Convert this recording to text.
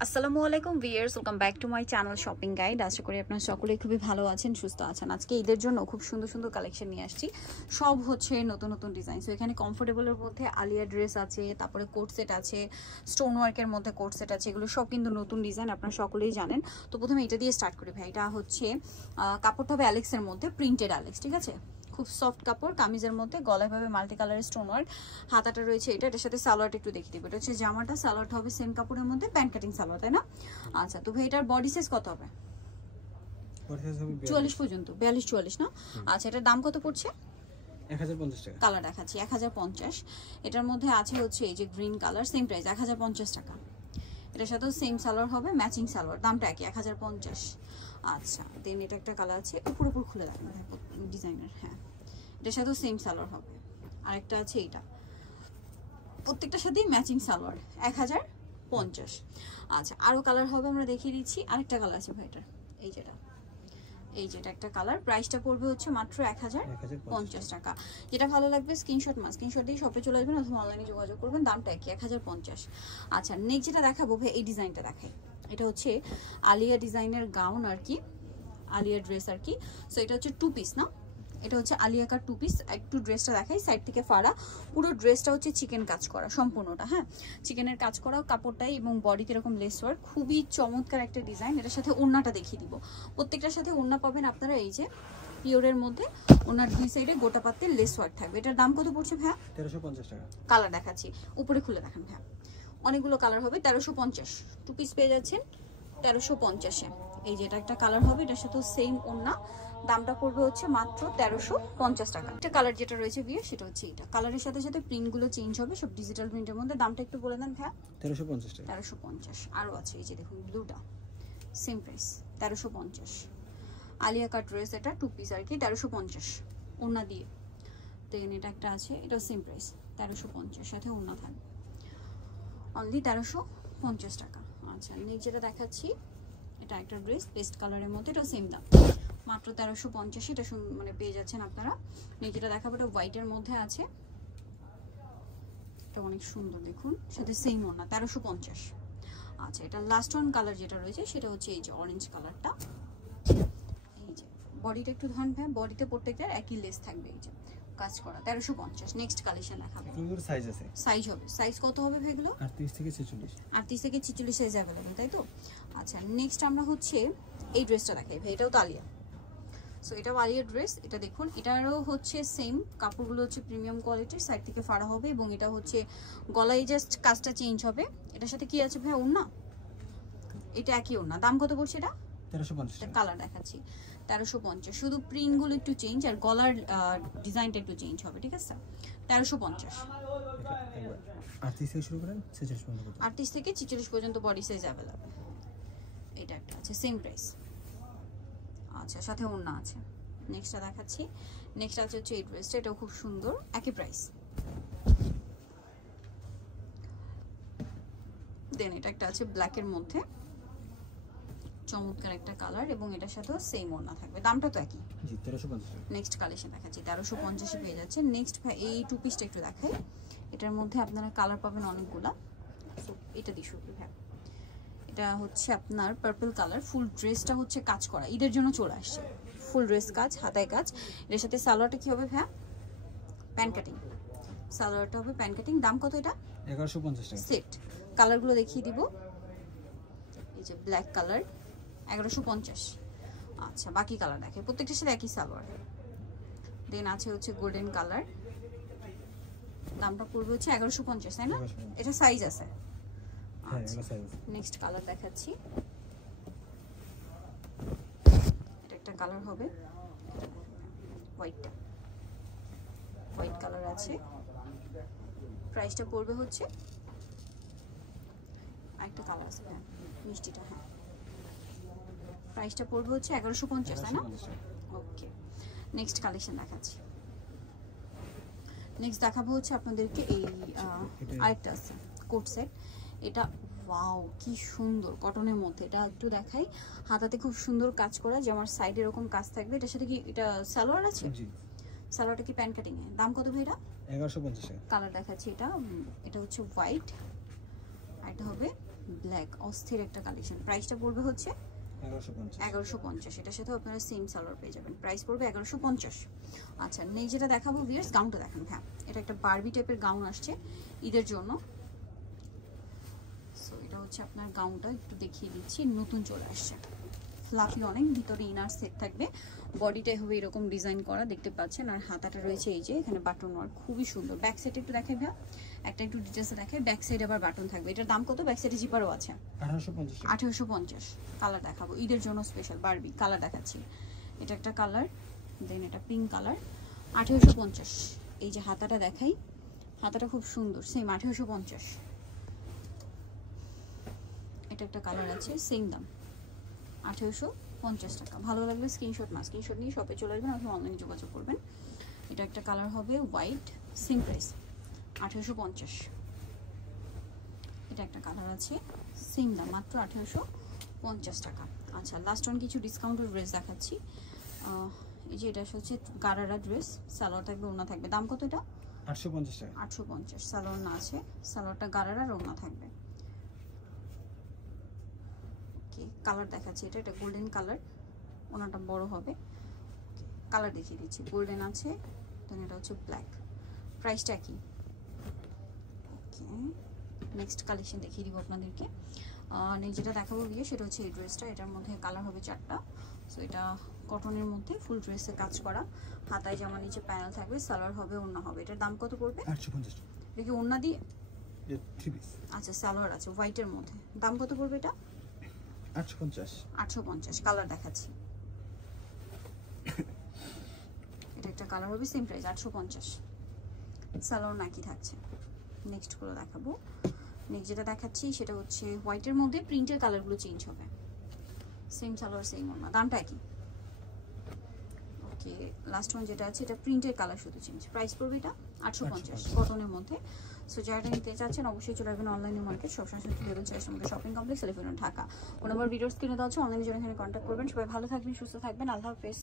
আসসালামু আলাইকুম viewers, welcome back to my channel shopping guide. আশা করি আপনারা সকলেই খুবই ভালো আছেন, সুস্থ আছেন। আজকে ঈদের জন্য খুব সুন্দর সুন্দর কালেকশন নিয়ে আসছি, সব হচ্ছে নতুন নতুন ডিজাইন। সো এখানে কমফোর্টেবলের মধ্যে আলিয়া ড্রেস আছে, তারপরে কোট সেট আছে, স্টোন ওয়ার্কের মধ্যে কোট সেট আছে, এগুলো সব কিন্তু নতুন ডিজাইন, আপনারা সকলেই জানেন। তো প্রথমে এটা দিয়ে স্টার্ট করি ভাই। এটা হচ্ছে কাপড়টা হবে অ্যালেক্সের মধ্যে, প্রিন্টেড অ্যালেক্স, ঠিক আছে? খুব সফট কাপড়, কামিজের মধ্যে গলায় ভাবে মাল্টি কালারের স্টোন ওয়ার্ক, হাতাটা রয়েছে এটা। এটার সাথে সালোয়ারটা একটু দেখিয়ে দিব। এটা হচ্ছে জামাটা, সালোয়ারটা হবে সেম কাপড়ের মধ্যে, প্যান্ট কাটিং সালোয়ার, তাই না? আচ্ছা, তো ভাই এটার বডি সাইজ কত হবে? 44 পর্যন্ত, 42-44 না? আচ্ছা, এটার দাম কত পড়ছে? 1050 টাকা। কালার দেখাচ্ছি 1050। এটার মধ্যে আছে হচ্ছে এই যে গ্রিন কালার, সেম প্রাইস 1050 টাকা। এটার সাথেও সেম সালোয়ার হবে, ম্যাচিং সালোয়ার, দামটা একই 1050। আচ্ছা, দেন এটা একটা কালার আছে, উপর উপর খুলে রাখবেন ডিজাইনার। হ্যাঁ, এটার সাথেও সেম সালোয়ার হবে। আরেকটা আছে এইটা, প্রত্যেকটার সাথেই ম্যাচিং সালোয়ার, 1050। আচ্ছা, আরো কালার হবে, আমরা দেখিয়ে দিচ্ছি। আরেকটা কালার আছে ভাই এটার, এই যেটা একটা কালার, প্রাইসটা পড়বে হচ্ছে মাত্র 1050 টাকা। যেটা ভালো লাগবে স্ক্রিনশট দিয়ে শপে চলে আসবেন অথবা অনলাইনে যোগাযোগ করবেন, দামটা কি 1050। আচ্ছা, নেক্সট যেটা দেখাবো ভাই, এই ডিজাইনটা দেখাই। এটা হচ্ছে আলিয়া ডিজাইনের গাউন আর কি, আলিয়া ড্রেস আর কি। সো এটা হচ্ছে টু পিস না, এটা হচ্ছে আলিয়া কার টু পিস। একটু ড্রেসটা দেখাই, সাইড থেকে ফাড়া, পুরো ড্রেসটা হচ্ছে চিকেন কাজ করা সম্পূর্ণটা। হ্যাঁ, চিকেনের কাজ করা কাপড়টাই, এবং বডিতে এরকম লেস ওয়ার্ক, খুবই চমৎকার একটা ডিজাইন। এটার সাথে ওড়নাটা দেখিয়ে দিব। প্রত্যেকটার সাথে ওড়না পাবেন আপনারা এই যে পিওরের মধ্যে, ওনার দুই সাইডে গোটা পাতে লেস ওয়ার্ক থাকবে। এটার দাম কত পড়ছে ভাইয়া? 1350 টাকা। কালার দেখাচ্ছি, উপরে খুলে দেখান ভাইয়া। অনেকগুলো কালার হবে, 1350 টু পিস পেয়ে যাচ্ছেন 1350-এ। এই যে এটা একটা কালার হবে, এটার সাথে সেম ওড়না, দামটা পড়বে হচ্ছে মাত্র 1350 টাকা। একটা কালার যেটা রয়েছে বিয়ে, সেটা হচ্ছে এটা। কালারের সাথে সাথে প্রিন্টগুলো চেঞ্জ হবে, সব ডিজিটাল প্রিন্টের মধ্যে। দামটা একটু বলে দেন ভাইয়া। 1350 টাকা। 1350। আরও আছে এই যে দেখুন ব্লুটা, same price 1350। Alia cut dress, এটা টু পিস আর কি, 1350 ওড়না দিয়ে। তো এখানে এটা একটা আছে, এটা সেম প্রাইস 1350, সাথে ওড়না থাকবে, অনলি 1350 টাকা। আচ্ছা, নেক্সট যেটা দেখাচ্ছি, এটা একটা ড্রেস পেস্ট কালারের মধ্যে, এটা সেম দাম মাত্র 1350। এটা মানে পেয়ে যাচ্ছেন আপনারা। নেক্সট যেটা দেখাবো, এটা হোয়াইটের মধ্যে আছে, এটা অনেক সুন্দর দেখুন, সাথে সেম ওড়না, 1350। আচ্ছা, এটা লাস্ট ওয়ান কালার যেটা রয়েছে, সেটা হচ্ছে এই যে অরেঞ্জ কালারটা। এই যে বডিটা একটু ধরেন ভাই, বডিতে প্রত্যেকটার একই লেস থাকবে, এই যে কাজ করা, 1350। নেক্সট কালেকশন দেখাবো, এগুলোর সাইজ আছে। সাইজ হবে, সাইজ কত হবে ভাই এগুলো? 38 থেকে 46। 38 থেকে 46 সাইজ অ্যাভেলেবল, তাই তো? আচ্ছা, নেক্সট আমরা হচ্ছে এই ড্রেসটা দেখাই ভাই। এটাও তো আলিয়া, সো এটাও আলিয়া ড্রেস। এটা দেখুন, এটারও হচ্ছে সেম কাপড়গুলো হচ্ছে প্রিমিয়াম কোয়ালিটির, সাইড থেকে ফাড়া হবে, এবং এটা হচ্ছে গলায় জাস্ট কাজটা চেঞ্জ হবে। এটার সাথে কি আছে ভাই? ওড়না, এটা একই ওড়না। দাম কত পড়ছে এটা? 1350 টাকা। কালার দেখাচ্ছি 1350, শুধু প্রিন্টগুলো একটু চেঞ্জ আর গলার ডিজাইনটা একটু চেঞ্জ হবে, ঠিক আছে? 1350। 38 থেকে শুরু করেন 46 পর্যন্ত। 38 থেকে 46 পর্যন্ত বডি সাইজ অ্যাভেলেবল। এটা একটা আছে, সেম প্রাইস। আচ্ছা, সাথে ওড়না আছে। নেক্সটটা দেখাচ্ছি। নেক্সট আছে হচ্ছে এই ড্রেসটা, এটাও খুব সুন্দর, একই প্রাইস। দেন এটা একটা আছে ব্ল্যাকের মধ্যে, চমৎকার একটা কালার, এবং এটার সাথেও সেম ওড়না থাকবে, দামটা তো একই। জি, 1350 টাকা। নেক্সট কালেকশন দেখাচ্ছি, 1350-এ পেয়ে যাচ্ছে। নেক্সট ভাই এই টু পিসটা একটু দেখাই। এটার মধ্যে আপনারা কালার পাবেন অনেকগুলা। সো এটা দিয়ে শুরু করি ভাই। এটা হচ্ছে আপনার পার্পল কালার, ফুল ড্রেসটা হচ্ছে কাজ করা, ঈদের জন্য চলে আসছে, ফুল ড্রেস কাজ, হাতায় কাজ। এর সাথে সালোয়ারটা কি হবে ভাই? প্যান্ট কাটিং, সালোয়ারটা হবে প্যান্ট কাটিং। দাম কত এটা? 1150 টাকা। সেট কালারগুলো দেখিয়ে দিব। এই যে ব্ল্যাক কালার, 1150। আচ্ছা, বাকি কালার দেখে, প্রত্যেকটার সাথে একই সালোয়ার। দেন আছে হচ্ছে গোল্ডেন কালার, দামটা পড়বে হচ্ছে 1150, তাই না? এটা সাইজ আছে। হ্যাঁ, এটা সাইজ আছে। নেক্সট কালার দেখাচ্ছি, এটা একটা কালার হবে, হোয়াইটটা, হোয়াইট কালার আছে। প্রাইসটা পড়বে হচ্ছে, আরেকটা কালার আছে হ্যাঁ মিষ্টিটা, হ্যাঁ প্রাইসটা পড়বে হচ্ছে 1150, তাই না? ওকে, নেক্সট কালেকশন দেখাচ্ছি। নেক্সট দেখাবো হচ্ছে আপনাদেরকে এই আরেকটা আছে কোট সেট। এটা ওয়াও, কি সুন্দর কটনের মধ্যে। এটা একটু দেখাই, হাতাতে খুব সুন্দর কাজ করা, যে আমার সাইডে এরকম কাজ থাকবে। এটার সাথে কি এটা সালোয়ার আছে? জি। সালোয়ারটা কি প্যান্ট কাটিং এ? দাম কত ভাই এটা? 1150 টাকা। কালার দেখাচ্ছি, এটা হচ্ছে হোয়াইট, আর এটা হবে ব্ল্যাক অস্থির একটা কালেকশন। প্রাইসটা পড়বে হচ্ছে 1150 1150। এটার সাথে আপনারা সেম সালোয়ার পেয়ে যাবেন, প্রাইস পড়বে 1150। আচ্ছা নেই যেটা দেখাবো ভিউয়ার্স, গাউনটা দেখেন। হ্যাঁ এটা একটা বারবি টাইপের গাউন আসছে ঈদের জন্য। সো এটা হচ্ছে আপনার গাউনটা, একটু দেখিয়ে দিচ্ছি, নতুন চলে আসছে, ফ্লাফি অনেক, ভিতরে ইনার সেট থাকবে, বডিটাই হবে এরকম ডিজাইন করা দেখতে পাচ্ছেন, আর হাতাটা রয়েছে এই যে এখানে বাটন ওয়ার্ক, খুবই সুন্দর। ব্যাক সাইড একটু দেখাই ভাই, একটা একটু ডিটেলসে দেখাই। ব্যাক সাইড আবার বাটন থাকবে। এটার দাম কত? ব্যাক সাইডে জিপারও আছে 1850 1850। কালার দেখাবো ঈদের জন্য স্পেশাল বারবি কালার দেখাচ্ছি। এটা একটা কালার, দেন এটা পিঙ্ক কালার, 1850। এই যে হাতাটা দেখাই, হাতাটা খুব সুন্দর, সেম 1850। এটা একটা কালার আছে, সেম দাম 1850 টাকা। ভালো লাগলে স্ক্রিনশট নিয়ে শপে চলে আসবেন, আপনি অনলাইনে যোগাযোগ করবেন। এটা একটা কালার হবে হোয়াইট, সেম প্রাইস 1850। এটা একটা কালার আছে, সেম দাম মাত্র 1850 টাকা। আচ্ছা লাস্ট অন কিছু ডিসকাউন্টের ড্রেস দেখাচ্ছি। এই যে এটা হচ্ছে গারারা ড্রেস, সালোয়ার থাকবে, ওড়না থাকবে। দাম কত এটা? 850 টাকা। 850। সালোয়ার না আছে, সালোয়ারটা গারারা, ওড়না থাকবে। কালার দেখাচ্ছি, এটা গোল্ডেন কালার, ওনাটা বড় হবে। কালার দেখিয়ে দিচ্ছি, গোল্ডেন আছে, দেন এটা হচ্ছে ব্ল্যাক, প্রাইসটা কি? ওকে নেক্সট কালেকশন দেখিয়ে দিব আপনাদেরকে। নেক্সট যেটা দেখাবো গিয়ে সেটা হচ্ছে এই ড্রেসটা, এটার মধ্যে কালার হবে 4টা। সো এটা কটনের মধ্যে ফুল ড্রেসে কাজ করা, হাতায় জামা, নিচে প্যানেল থাকবে, সালোয়ার হবে, ওড়না হবে। এটার দাম কত পড়বে? 850 টাকা। এটা কি ওড়না দিয়ে? এটা 3 পিস। আচ্ছা সালোয়ার আছে হোয়াইটের মধ্যে, দাম কত পড়বে এটা? 850 850। কালার দেখাচ্ছি, এটা একটা কালার হবে, সেম প্রাইস 850। সালোয়ার নাকি থাকছে। নেক্সট গুলো দেখাবো। নেক্সট যেটা দেখাচ্ছি সেটা হচ্ছে হোয়াইটের মধ্যে প্রিন্টের কালারগুলো চেঞ্জ হবে, সেম সালোয়ার সেম ওড়না, দামটা একই। ওকে লাস্ট ওয়ান যেটা আছে এটা প্রিন্টের কালার শুধু চেঞ্জ, প্রাইস পড়বে এটা 850 কটনের মধ্যে। সো যারা নিতে চাচ্ছেন অবশ্যই চলে আসবেন অনলাইনে মার্কেট, সবসময় লেভেল 4 নম্বর শপিং কমপ্লেক্স, এলিফ্যান্ট ঢাকা। ওর নাম্বার ভিডিওস কিনে দেওয়া হচ্ছে, অনলাইনে জন্য এখানে কন্ট্যাক্ট করবেন। সবাই ভালো থাকবেন, সুস্থ থাকবেন, আল্লাহ হাফেজ।